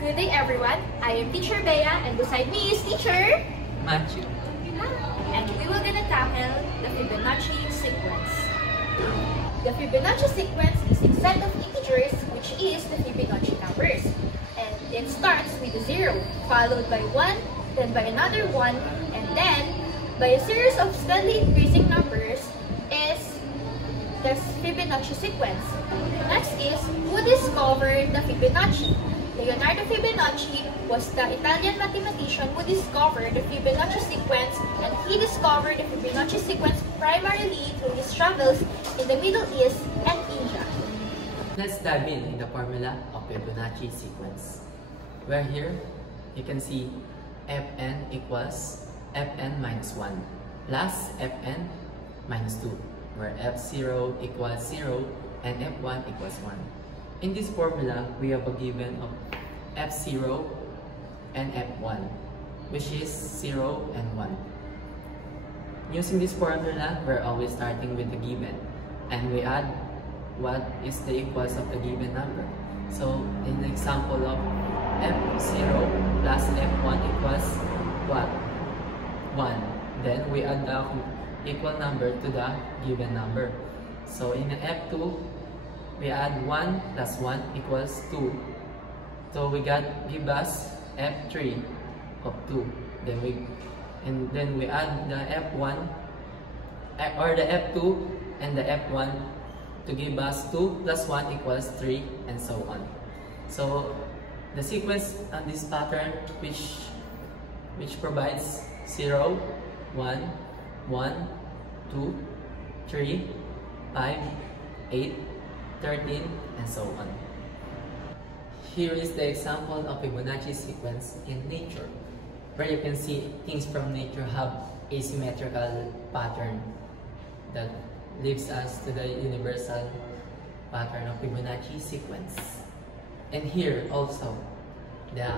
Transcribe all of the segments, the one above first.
Good day everyone, I am Teacher Bea and beside me is Teacher Matthew. And we will gonna tackle the Fibonacci sequence. The Fibonacci sequence is a set of integers which is the Fibonacci numbers. And it starts with a 0, followed by 1, then by another 1, and then by a series of steadily increasing numbers is the Fibonacci sequence. Next is, who discovered the Fibonacci? Leonardo Fibonacci was the Italian mathematician who discovered the Fibonacci sequence, and he discovered the Fibonacci sequence primarily through his travels in the Middle East and India. Let's dive in the formula of Fibonacci sequence. Where here, you can see Fn equals Fn minus 1 plus Fn minus 2, where F0 equals 0 and F1 equals 1. In this formula, we have a given of F0 and F1, which is 0 and 1. Using this formula, we're always starting with the given, and we add what is the equals of the given number. So, in the example of F0 plus F1 equals what? 1. Then, we add the equal number to the given number. So, in the F2, we add 1 plus 1 equals 2. So we give us F3 of 2. Then we add the F1 or the F2 and the F1 to give us 2 plus 1 equals 3, and so on. So the sequence on this pattern which provides 0, 1, 1, 2, 3, 5, 8, 13, and so on. Here is the example of Fibonacci sequence in nature, where you can see things from nature have asymmetrical pattern that leads us to the universal pattern of Fibonacci sequence. And here also, the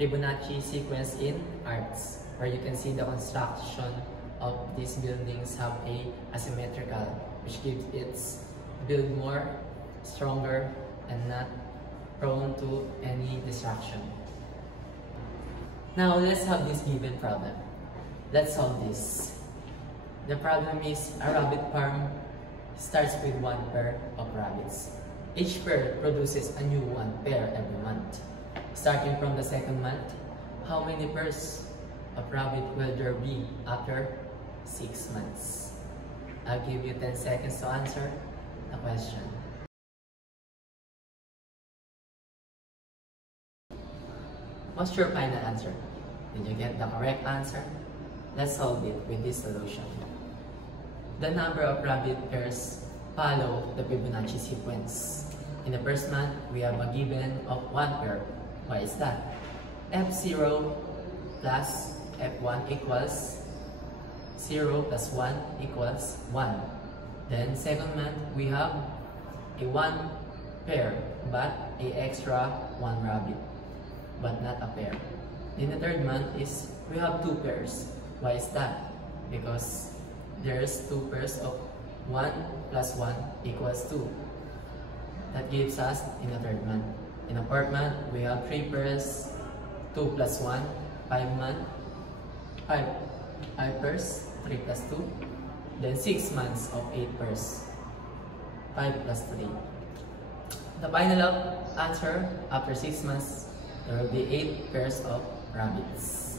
Fibonacci sequence in arts, where you can see the construction of these buildings have a asymmetrical, which gives its build more, stronger, and not prone to any distraction. Now let's have this given problem. Let's solve this. The problem is a rabbit farm starts with 1 pair of rabbits. Each pair produces a new 1 pair every month. Starting from the second month, how many pairs of rabbit will there be after 6 months? I'll give you 10 seconds to answer the question. What's your final answer? Did you get the correct answer? Let's solve it with this solution. The number of rabbit pairs follow the Fibonacci sequence. In the first month, we have a given of 1 pair. Why is that? F0 plus F1 equals 0 plus 1 equals 1. Then second month, we have a 1 pair, but a extra 1 rabbit, but not a pair. In the third month is we have 2 pairs. Why is that? Because there's 2 pairs of 1 plus 1 equals 2. That gives us in the third month. In the fourth month, we have 3 pairs, 2 plus 1, 5 pairs, 3 plus 2. Then 6 months of 8 pairs, 5 plus 3. The final answer, after 6 months, there will be 8 pairs of rabbits.